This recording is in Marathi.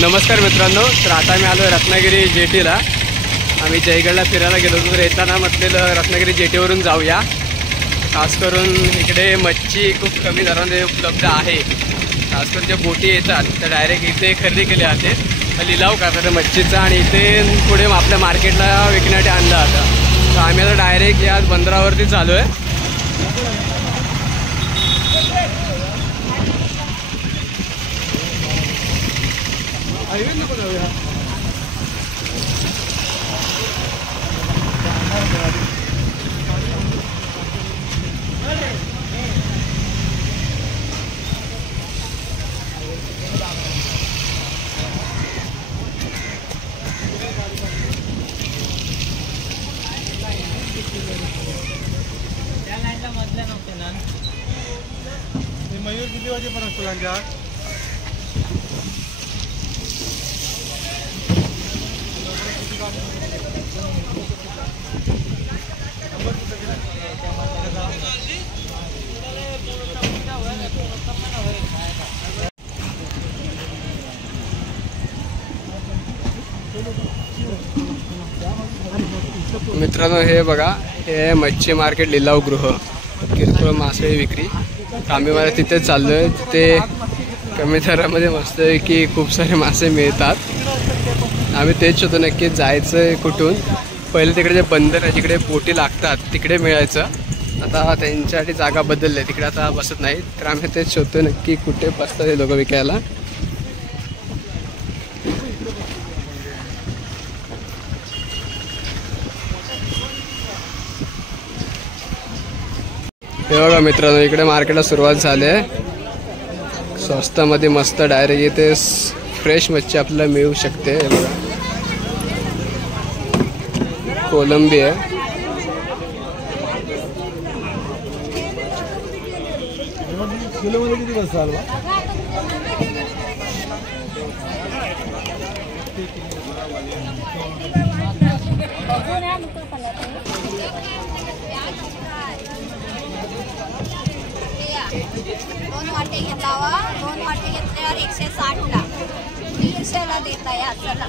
नमस्कार मित्रांनो, तर आता मी आलो रत्नागिरी जेटीला। आम्ही जयगडला फिरायला गेलो होतो, तर येताना म्हटलेलं रत्नागिरी जेटीवरून जाऊया। खास करून इकडे मच्छी खूप कमी दरामध्ये उपलब्ध आहे। खास करून ज्या बोटी येतात त्या डायरेक्ट इथे खरेदी केल्या जाते, लिलाव करतात मच्छीचा आणि इथे पुढे आपल्या मार्केटला विकण्यासाठी आणलं जातं। तर आम्ही आता डायरेक्ट या बंदरावरती चालू आहे। मयूर किती वाजेपर्यंत असतो लांजा? मित्रांनो, हे बघा, हे मच्छी मार्केट लिलाव गृह, किरकोळ मासे विक्री। आम्ही मला तिथे चाललो आहे। तिथे कमी दरामध्ये मस्त आहे की खूप सारे मासे मिळतात। आम्ही तेच शोधतो नक्की जायचं आहे कुठून। पहिले तिकडे जे बंदर आहे जिकडे बोटी लागतात तिकडे मिळायचं, आता त्यांच्यासाठी जागा बदलली आहे, तिकडे आता बसत नाही। तर आम्ही तेच शोधतो नक्की कुठे बसतात हे लोक विकायला। हे बघा मित्रांनो, इकडे मार्केटला सुरुवात झाली आहे। स्वस्तामध्ये मस्त डायरेक्ट इथे फ्रेश मच्छी आपल्याला मिळू शकते। हे बघा, कोलंबी आहे। किलोमध्ये किती बसाल? दोन वाटे घेतलावा, दोन वाटे घेतल्यावर 160 ला 300 ला देता या। चला